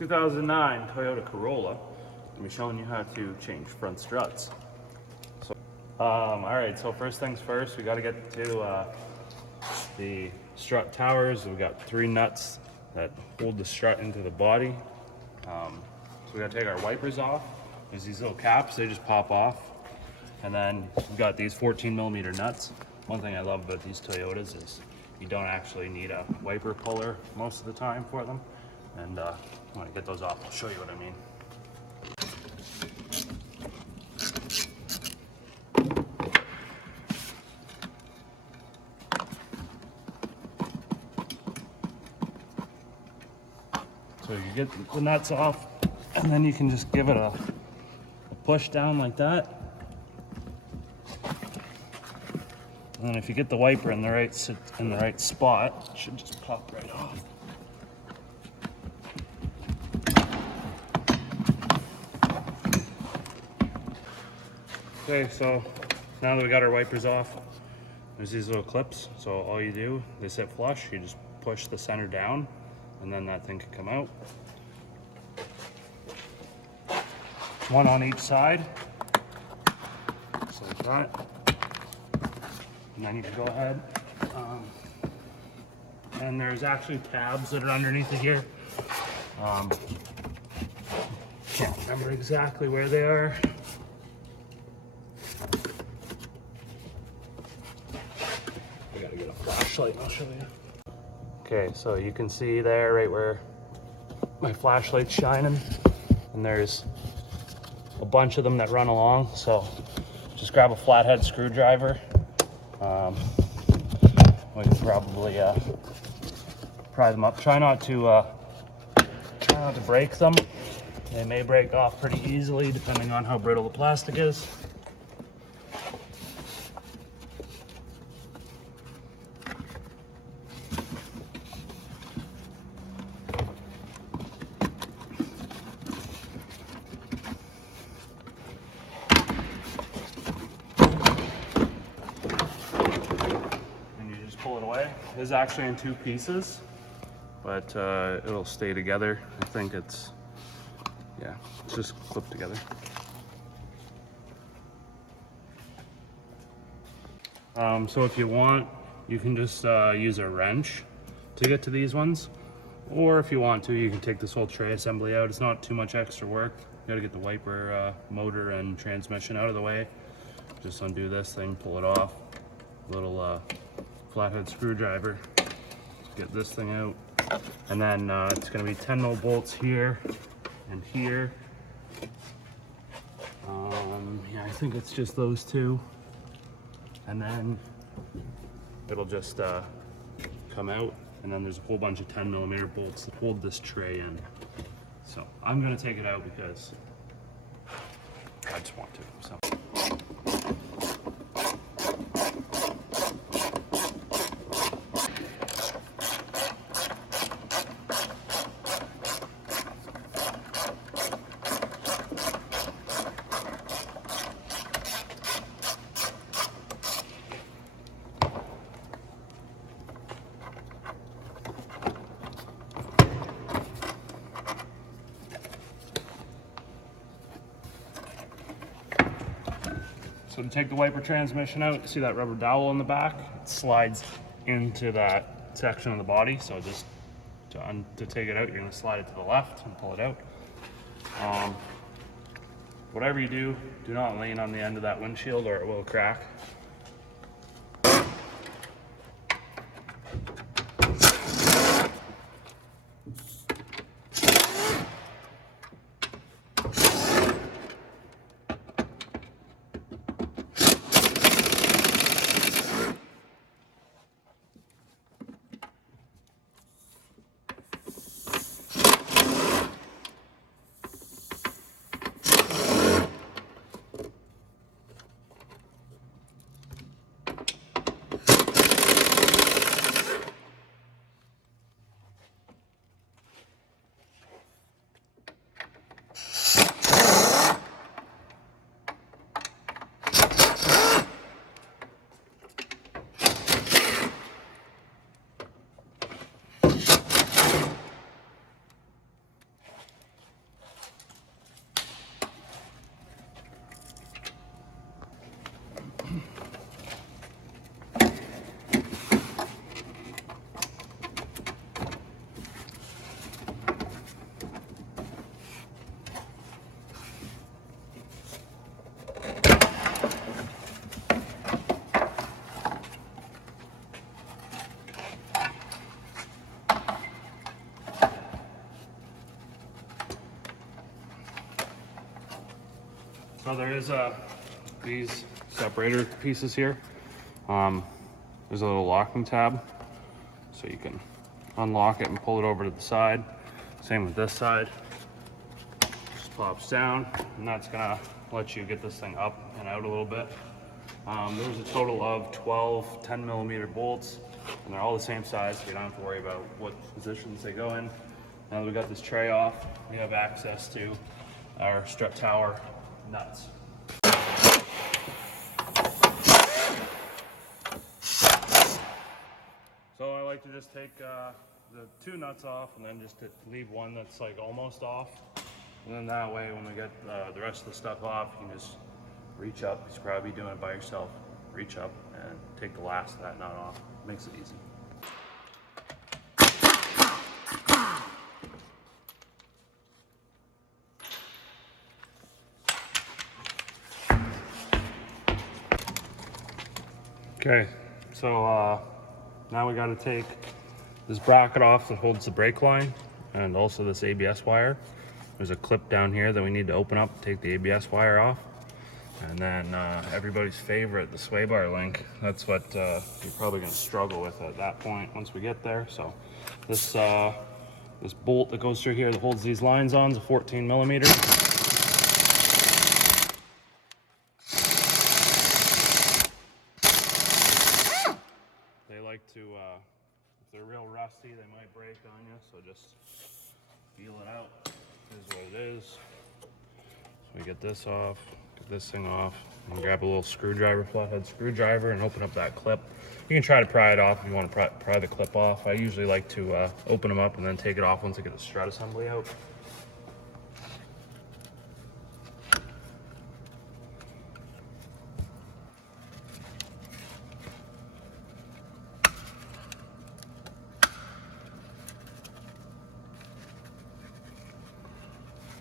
2009 Toyota Corolla. I'm showing you how to change front struts. So, all right. So first things first, we got to get to the strut towers. We got 3 nuts that hold the strut into the body. So we got to take our wipers off. There's these little caps; they just pop off. And then we've got these 14mm nuts. One thing I love about these Toyotas is you don't actually need a wiper puller most of the time for them. And when I get those off, I'll show you what I mean. So you get the nuts off, and then you can just give it a push down like that. And then if you get the wiper in the right spot, it should just pop right off. Okay, so now that we got our wipers off, there's these little clips. So all you do, they sit flush, you just push the center down, and then that thing can come out. One on each side, just like that. And then you can go ahead. And there's actually tabs that are underneath it here. Can't remember exactly where they are. I gotta get a flashlight and I'll show you. Okay, so you can see there right where my flashlight's shining, and there's a bunch of them that run along. So just grab a flathead screwdriver. We can probably pry them up. Try not to break them. They may break off pretty easily depending on how brittle the plastic is. Pull it away. It is actually in 2 pieces, but it'll stay together. I think it's just clipped together. So if you want, you can just use a wrench to get to these ones, or if you want to, you can take this whole tray assembly out. It's not too much extra work. You gotta get the wiper, motor, and transmission out of the way. Just undo this thing, pull it off. Little flathead screwdriver, get this thing out, and then it's going to be 10mm bolts here and here. Yeah, I think it's just those 2, and then it'll just come out, and then there's a whole bunch of 10mm bolts that hold this tray in. So I'm going to take it out because I just want to. So. So to take the wiper transmission out, see that rubber dowel in the back? It slides into that section of the body. So just to take it out, you're gonna slide it to the left and pull it out. Whatever you do, do not lean on the end of that windshield or it will crack. So there is these separator pieces here. There's a little locking tab, so you can unlock it and pull it over to the side. Same with this side. Just pops down, and that's gonna let you get this thing up and out a little bit. There's a total of 12 10mm bolts, and they're all the same size, so you don't have to worry about what positions they go in. Now that we got this tray off, we have access to our strut tower nuts. So I like to just take the 2 nuts off and then just to leave one that's like almost off. And then that way when we get the rest of the stuff off, you can just reach up. You should probably be doing it by yourself. Reach up and take the last of that nut off. Makes it easy. Okay, so now we got to take this bracket off that holds the brake line and also this ABS wire. There's a clip down here that we need to open up, take the ABS wire off. And then everybody's favorite, the sway bar link. That's what you're probably going to struggle with at that point once we get there. So this this bolt that goes through here that holds these lines on is a 14mm. They like to, if they're real rusty, they might break on you. So just feel it out. Here's what it is. So we get this off. This thing off and grab a little screwdriver, flathead screwdriver, and open up that clip. You can try to pry it off if you want to pry the clip off. I usually like to open them up and then take it off once I get the strut assembly out.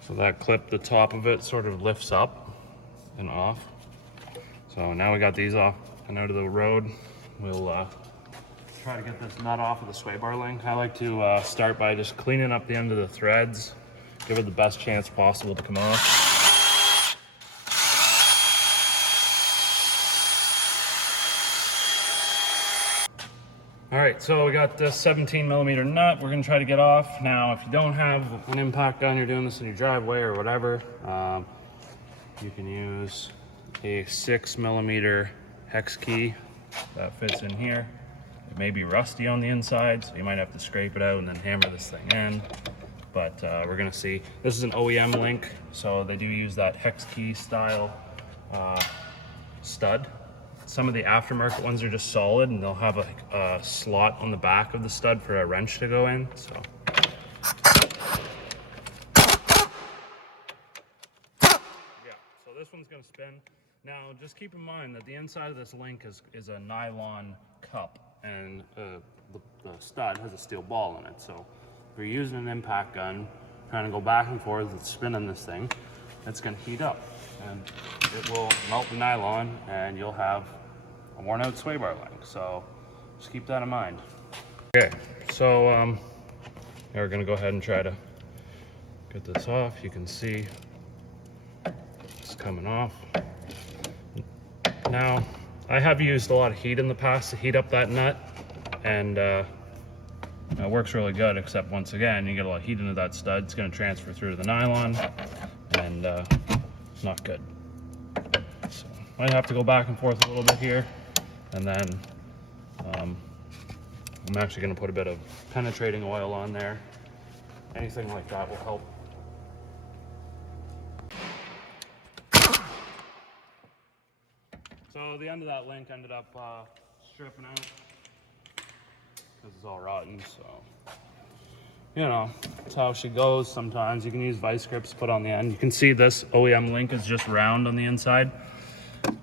So that clip, the top of it sort of lifts up and off. So now we got these off and out of the road. We'll try to get this nut off of the sway bar link. I like to start by just cleaning up the end of the threads, give it the best chance possible to come off. All right, so we got this 17mm nut we're gonna try to get off. Now, if you don't have an impact gun, you're doing this in your driveway or whatever, you can use a 6mm hex key that fits in here. It may be rusty on the inside, so you might have to scrape it out and then hammer this thing in. But we're gonna see. This is an OEM link, so they do use that hex key style stud. Some of the aftermarket ones are just solid, and they'll have a slot on the back of the stud for a wrench to go in. So. So this one's gonna spin. Now, just keep in mind that the inside of this link is a nylon cup, and the stud has a steel ball in it. So if you're using an impact gun, trying to go back and forth and spinning this thing, it's gonna heat up, and it will melt the nylon, and you'll have a worn out sway bar link. So just keep that in mind. Okay, so we're gonna go ahead and try to get this off. You can see it's coming off. Now, I have used a lot of heat in the past to heat up that nut, and it works really good, except once again, you get a lot of heat into that stud, it's gonna transfer through to the nylon, and not good. So, might have to go back and forth a little bit here, and then I'm actually gonna put a bit of penetrating oil on there. Anything like that will help. So the end of that link ended up stripping out because it's all rotten, so you know, that's how she goes sometimes. You can use vice grips to put on the end. You can see this OEM link is just round on the inside.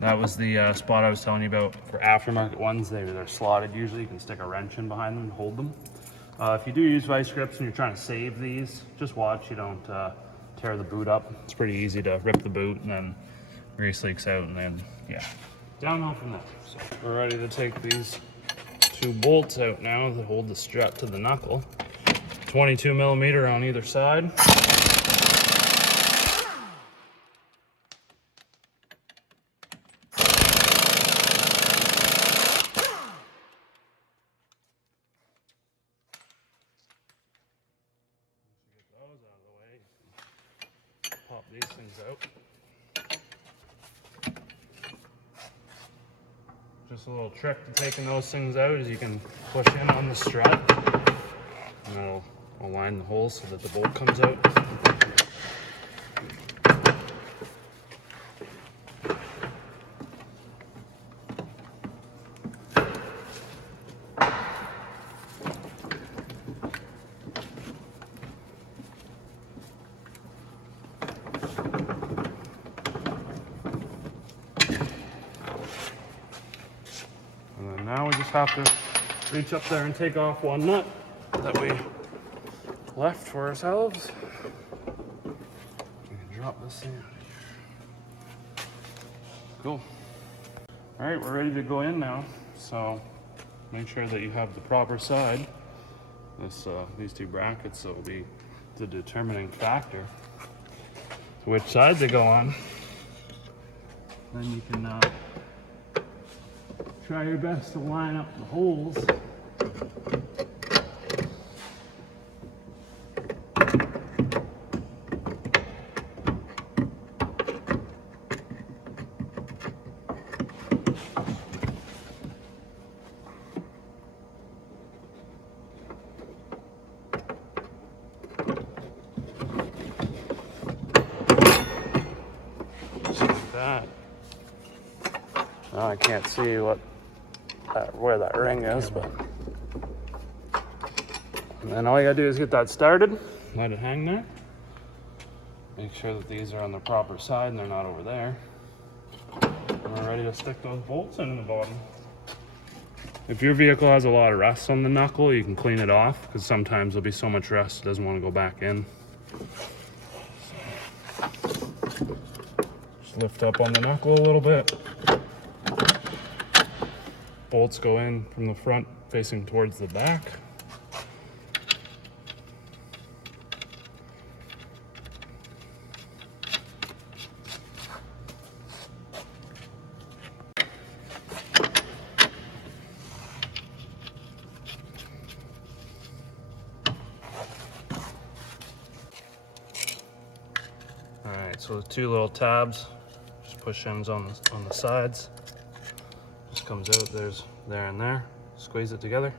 That was the spot I was telling you about for aftermarket ones. They're slotted usually. You can stick a wrench in behind them and hold them. If you do use vice grips and you're trying to save these, just watch you don't tear the boot up. It's pretty easy to rip the boot and then grease leaks out, and then, yeah. Downhill from there. So we're ready to take these 2 bolts out now that hold the strut to the knuckle. 22mm on either side. pop these things out. Just a little trick to taking those things out is you can push in on the strut and that'll align the holes so that the bolt comes out. And then now we just have to reach up there and take off one nut that we left for ourselves. We can drop this thing out of here. Cool. All right, we're ready to go in now. So make sure that you have the proper side. These two brackets will be the determining factor to which side they go on. Then you can try your best to line up the holes. Just like that. Now I can't see where that ring is, but and then all you gotta do is get that started, let it hang there, make sure that these are on the proper side and they're not over there, and we're ready to stick those bolts in the bottom. If your vehicle has a lot of rust on the knuckle, you can clean it off because sometimes there'll be so much rust it doesn't want to go back in. Just lift up on the knuckle a little bit. Bolts go in from the front facing towards the back. All right, so the two little tabs, just push ins on the sides. Comes out, there's there and there. Squeeze it together.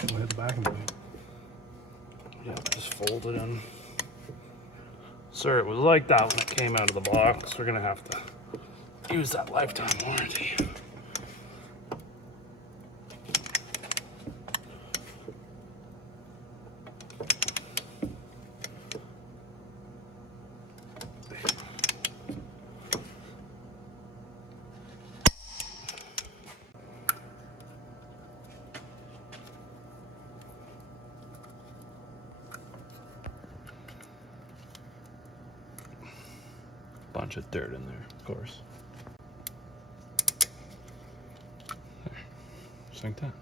Hit the back and yeah, just fold it in. Sir, it was like that when it came out of the box. We're gonna have to use that lifetime warranty. Bunch of dirt in there, of course. There. Just like that.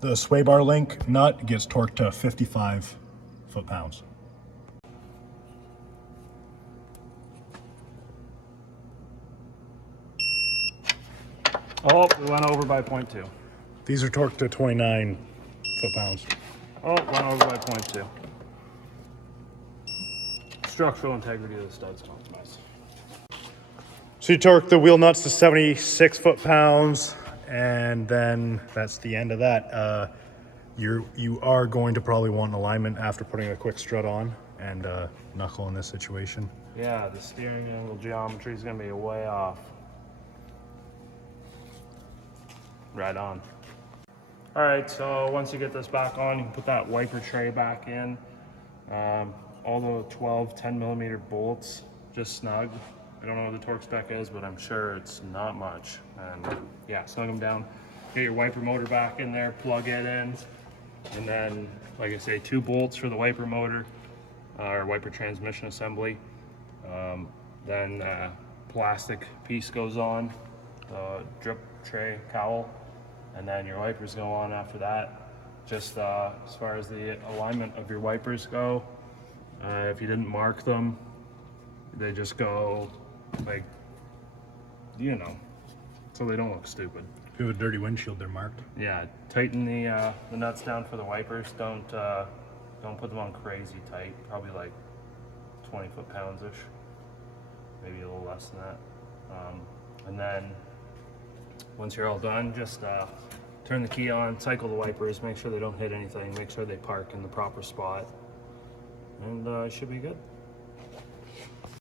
The sway bar link nut gets torqued to 55 foot-pounds. Oh, we went over by 0.2. These are torqued to 29 foot-pounds. Oh, went over by 0.2. Structural integrity of the studs compromised. So you torque the wheel nuts to 76 foot-pounds, and then that's the end of that. You are going to probably want an alignment after putting a quick strut on and knuckle in this situation. Yeah, the steering angle geometry is going to be way off. Right on. All right, so once you get this back on, you can put that wiper tray back in. All the 12, 10 millimeter bolts just snug. I don't know what the torque spec is, but I'm sure it's not much. And yeah, snug them down. Get your wiper motor back in there, plug it in. And then, like I say, 2 bolts for the wiper motor, or wiper transmission assembly. Then plastic piece goes on, drip tray cowl, and then your wipers go on after that. Just as far as the alignment of your wipers go, if you didn't mark them, they just go like, you know, so they don't look stupid. If you have a dirty windshield, they're marked. Yeah, tighten the nuts down for the wipers. Don't put them on crazy tight. Probably like 20 foot-pounds-ish, maybe a little less than that. And then once you're all done, just turn the key on, cycle the wipers, make sure they don't hit anything, make sure they park in the proper spot, and it should be good.